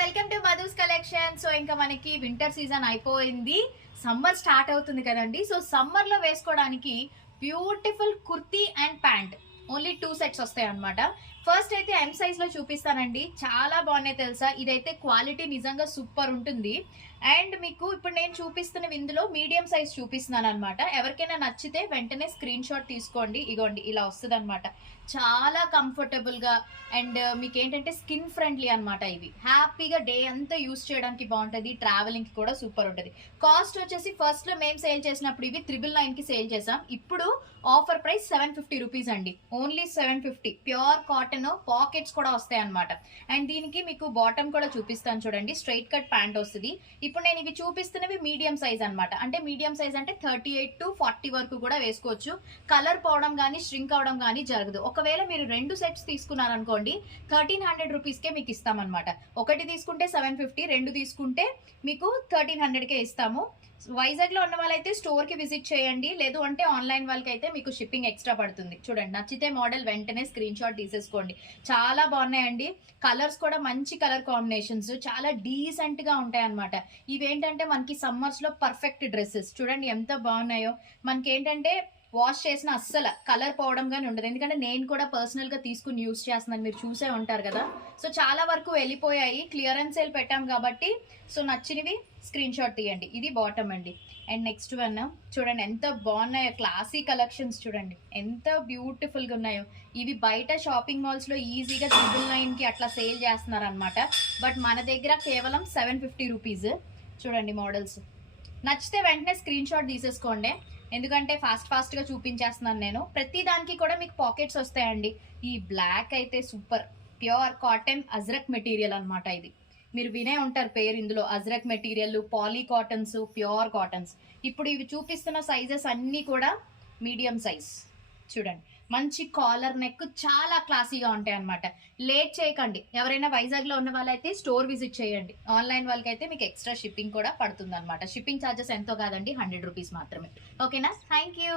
Welcome to Madhu's collection. So ఇంకా మనకి winter season అయిపోయింది, సమ్మర్ స్టార్ట్ అవుతుంది కదండి. సో సమ్మర్ లో వేసుకోవడానికి beautiful kurti and pant only 2 sets వస్తాయి అనమాట. ఫస్ట్ అయితే ఎం సైజ్ లో చూపిస్తానండి, చాలా బాగున్నాయి తెలుసా. ఇదైతే క్వాలిటీ నిజంగా సూపర్ ఉంటుంది. అండ్ మీకు ఇప్పుడు నేను చూపిస్తున్న ఇందులో మీడియం సైజ్ చూపిస్తున్నాను అనమాట. ఎవరికైనా నచ్చితే వెంటనే స్క్రీన్ షాట్ తీసుకోండి. ఇగోండి ఇలా వస్తుంది అనమాట. చాలా కంఫర్టబుల్ గా అండ్ మీకు ఏంటంటే స్కిన్ ఫ్రెండ్లీ అనమాట. ఇవి హ్యాపీగా డే అంతా యూస్ చేయడానికి బాగుంటుంది, ట్రావెలింగ్ కి కూడా సూపర్ ఉంటుంది. కాస్ట్ వచ్చేసి ఫస్ట్ లో మేము సేల్ చేసినప్పుడు ఇవి 999 కి సేల్ చేసాం. ఇప్పుడు ఆఫర్ ప్రైస్ 750 రూపీస్ అండి, ఓన్లీ 750. ప్యూర్ కాటన్, పాకెట్స్ కూడా వస్తాయి అనమాట. అండ్ దీనికి మీకు బాటమ్ కూడా చూపిస్తాను చూడండి, స్ట్రైట్ కట్ ప్యాంట్ వస్తుంది. ఇప్పుడు నేను ఇవి చూపిస్తున్నవి మీడియం సైజ్ అనమాట. అంటే మీడియం సైజ్ అంటే 38 to 40 వరకు కూడా వేసుకోవచ్చు. కలర్ పోవడం కానీ స్ట్రింక్ అవడం కానీ జరగదు. ఒకవేళ మీరు 2 సెట్స్ తీసుకున్నారనుకోండి 1300 రూపీస్కే మీకు ఇస్తామన్నమాట. ఒకటి తీసుకుంటే 750, 2 తీసుకుంటే మీకు 1300కే ఇస్తాము. వైజాగ్ లో ఉన్న వాళ్ళైతే స్టోర్ కి విజిట్ చేయండి, లేదు అంటే ఆన్లైన్ వాళ్ళకి అయితే మీకు షిప్పింగ్ ఎక్స్ట్రా పడుతుంది. చూడండి, నచ్చితే మోడల్ వెంటనే స్క్రీన్ షాట్ తీసేసుకోండి. చాలా బాగున్నాయండి. కలర్స్ కూడా మంచి కలర్ కాంబినేషన్స్, చాలా డీసెంట్ గా ఉంటాయి అనమాట. ఇవేంటంటే మనకి సమ్మర్స్ లో పర్ఫెక్ట్ డ్రెస్సెస్. చూడండి ఎంత బాగున్నాయో. మనకి ఏంటంటే వాష్ చేసిన అస్సలు కలర్ పోవడం కానీ ఉండదు, ఎందుకంటే నేను కూడా పర్సనల్ గా తీసుకుని యూస్ చేస్తున్నాను, మీరు చూసే ఉంటారు కదా. సో చాలా వరకు వెళ్ళిపోయాయి, క్లియరెన్స్ సేల్ పెట్టాం కాబట్టి. సో నచ్చినవి స్క్రీన్ షాట్ తీయండి. ఇది బాటమ్ అండి. అండ్ నెక్స్ట్ వన్ చూడండి ఎంత బాగున్నాయో, క్లాసీ కలెక్షన్స్ చూడండి ఎంత బ్యూటిఫుల్ గా ఉన్నాయో. ఇవి బయట షాపింగ్ మాల్స్ లో ఈజీగా 999 కి అట్లా సేల్ చేస్తున్నారు అనమాట. బట్ మన దగ్గర కేవలం 750 రూపీస్. చూడండి మోడల్స్, నచ్చితే వెంటనే స్క్రీన్ షాట్ తీసేసుకోండి, ఎందుకంటే ఫాస్ట్ గా చూపించేస్తున్నాను నేను. ప్రతి దానికి కూడా మీకు పాకెట్స్ వస్తాయండి. ఈ బ్లాక్ అయితే super, pure cotton Ajrak material అనమాట. ఇది మీరు వినే ఉంటారు పేరు, ఇందులో Ajrak material, poly cottons, pure cottons. ఇప్పుడు ఇవి చూపిస్తున్న సైజెస్ అన్నీ కూడా మీడియం సైజ్. చూడండి మంచి కాలర్ నెక్, చాలా క్లాసీగా ఉంటాయి అనమాట. లేట్ చేయకండి. ఎవరైనా వైజాగ్ లో ఉన్న వాళ్ళైతే స్టోర్ విజిట్ చేయండి. ఆన్లైన్ వాళ్ళకైతే మీకు ఎక్స్ట్రా షిప్పింగ్ కూడా పడుతుంది అనమాట. షిప్పింగ్ ఛార్జెస్ ఎంతో కాదండి, 100 రూపీస్ మాత్రమే. ఓకేనా? Thank you.